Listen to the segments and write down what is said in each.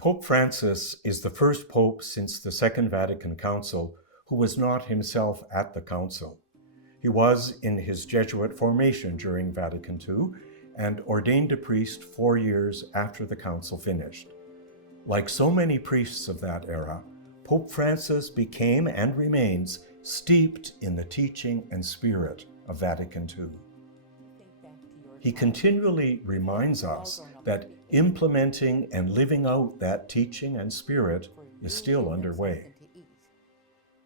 Pope Francis is the first pope since the Second Vatican Council who was not himself at the council. He was in his Jesuit formation during Vatican II and ordained a priest 4 years after the council finished. Like so many priests of that era, Pope Francis became and remains steeped in the teaching and spirit of Vatican II. He continually reminds us that implementing and living out that teaching and spirit is still underway.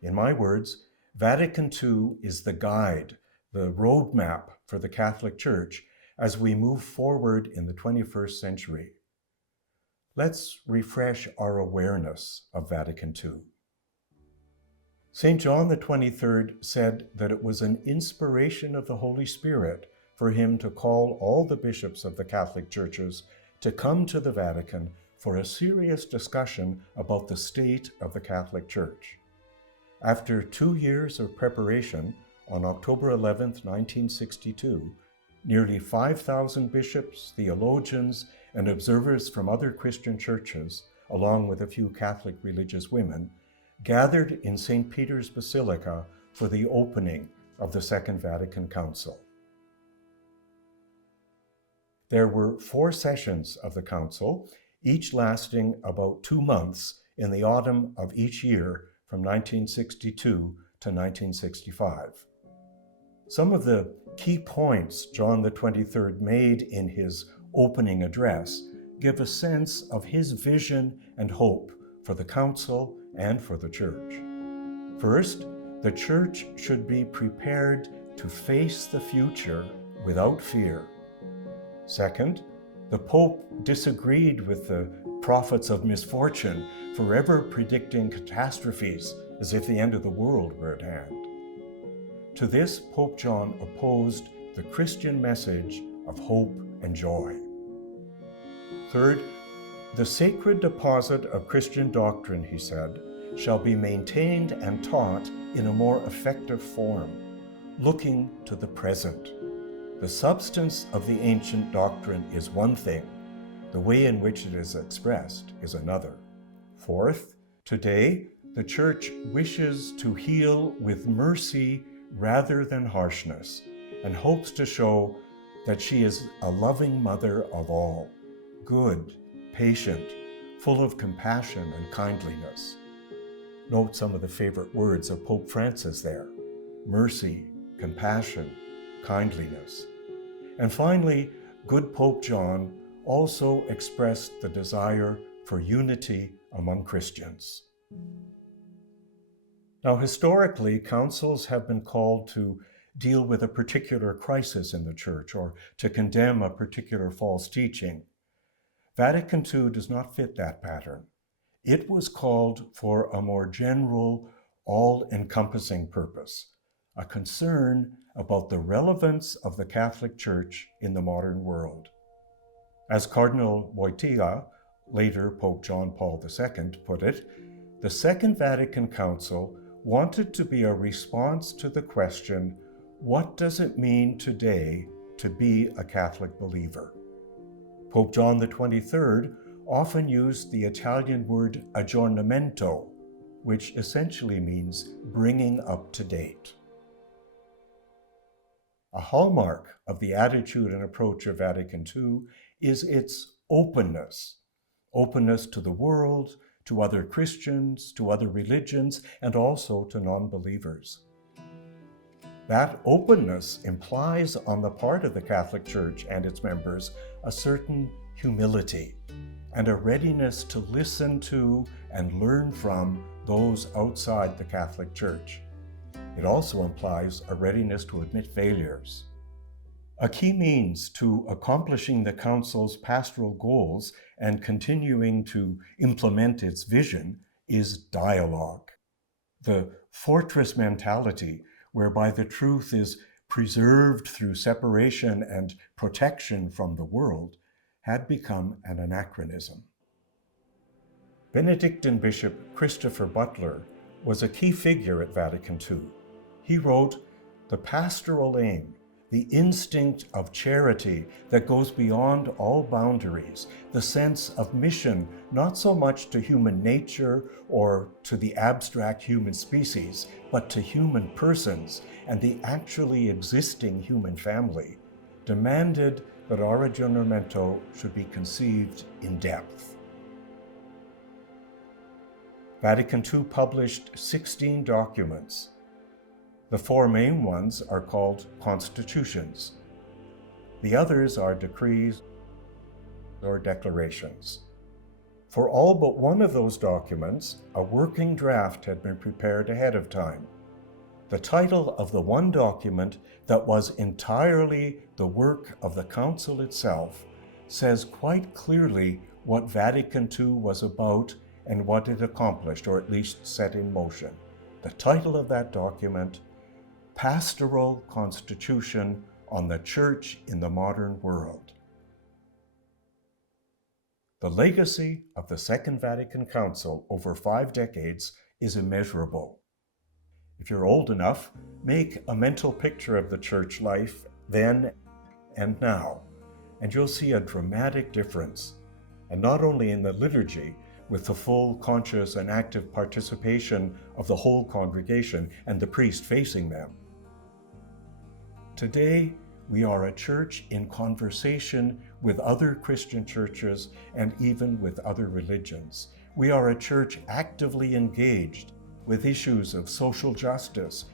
In my words, Vatican II is the guide, the roadmap for the Catholic Church as we move forward in the 21st century. Let's refresh our awareness of Vatican II. St. John XXIII said that it was an inspiration of the Holy Spirit for him to call all the bishops of the Catholic churches to come to the Vatican for a serious discussion about the state of the Catholic Church. After 2 years of preparation, on October 11, 1962, nearly 5,000 bishops, theologians, and observers from other Christian churches, along with a few Catholic religious women, gathered in St. Peter's Basilica for the opening of the Second Vatican Council. There were 4 sessions of the council, each lasting about 2 months in the autumn of each year from 1962 to 1965. Some of the key points John XXIII made in his opening address give a sense of his vision and hope for the council and for the church. First, the church should be prepared to face the future without fear. Second, the Pope disagreed with the prophets of misfortune, forever predicting catastrophes as if the end of the world were at hand. To this, Pope John opposed the Christian message of hope and joy. Third, the sacred deposit of Christian doctrine, he said, shall be maintained and taught in a more effective form, looking to the present. The substance of the ancient doctrine is one thing, the way in which it is expressed is another. Fourth, today, the Church wishes to heal with mercy rather than harshness, and hopes to show that she is a loving mother of all, good, patient, full of compassion and kindliness. Note some of the favorite words of Pope Francis there: mercy, compassion, kindliness. And finally, good Pope John also expressed the desire for unity among Christians. Now, historically, councils have been called to deal with a particular crisis in the Church or to condemn a particular false teaching. Vatican II does not fit that pattern. It was called for a more general, all-encompassing purpose, a concern about the relevance of the Catholic Church in the modern world. As Cardinal Wojtyła, later Pope John Paul II, put it, the Second Vatican Council wanted to be a response to the question, what does it mean today to be a Catholic believer? Pope John XXIII often used the Italian word aggiornamento, which essentially means bringing up to date. A hallmark of the attitude and approach of Vatican II is its openness. Openness to the world, to other Christians, to other religions, and also to non-believers. That openness implies on the part of the Catholic Church and its members a certain humility and a readiness to listen to and learn from those outside the Catholic Church. It also implies a readiness to admit failures. A key means to accomplishing the Council's pastoral goals and continuing to implement its vision is dialogue. The fortress mentality, whereby the truth is preserved through separation and protection from the world, had become an anachronism. Benedictine Bishop Christopher Butler was a key figure at Vatican II. He wrote, "The pastoral aim, the instinct of charity that goes beyond all boundaries, the sense of mission not so much to human nature or to the abstract human species, but to human persons and the actually existing human family, demanded that our aggiornamento should be conceived in depth. Vatican II published 16 documents. The four main ones are called constitutions. The others are decrees or declarations. For all but one of those documents, a working draft had been prepared ahead of time. The title of the one document that was entirely the work of the Council itself says quite clearly what Vatican II was about and what it accomplished, or at least set in motion. The title of that document, Pastoral Constitution on the Church in the Modern World. The legacy of the Second Vatican Council over 5 decades is immeasurable. If you're old enough, make a mental picture of the church life then and now, and you'll see a dramatic difference, and not only in the liturgy, with the full, conscious, and active participation of the whole congregation and the priest facing them. Today, we are a church in conversation with other Christian churches and even with other religions. We are a church actively engaged with issues of social justice,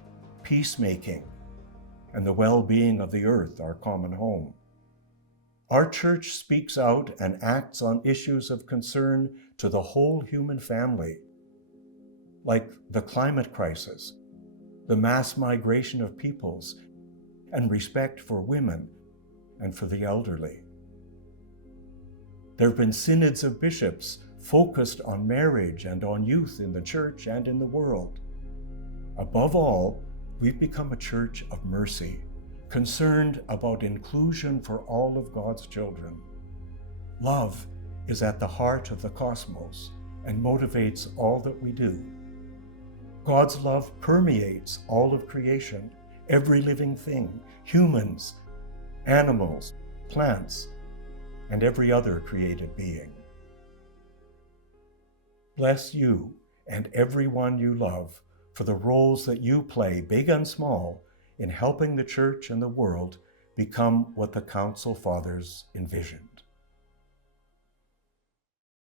peacemaking, and the well-being of the earth, our common home. Our church speaks out and acts on issues of concern to the whole human family, like the climate crisis, the mass migration of peoples, and respect for women and for the elderly. There have been synods of bishops focused on marriage and on youth in the church and in the world. Above all, we've become a church of mercy, concerned about inclusion for all of God's children. Love is at the heart of the cosmos and motivates all that we do. God's love permeates all of creation, every living thing, humans, animals, plants, and every other created being. Bless you and everyone you love for the roles that you play, big and small, in helping the church and the world become what the Council Fathers envisioned.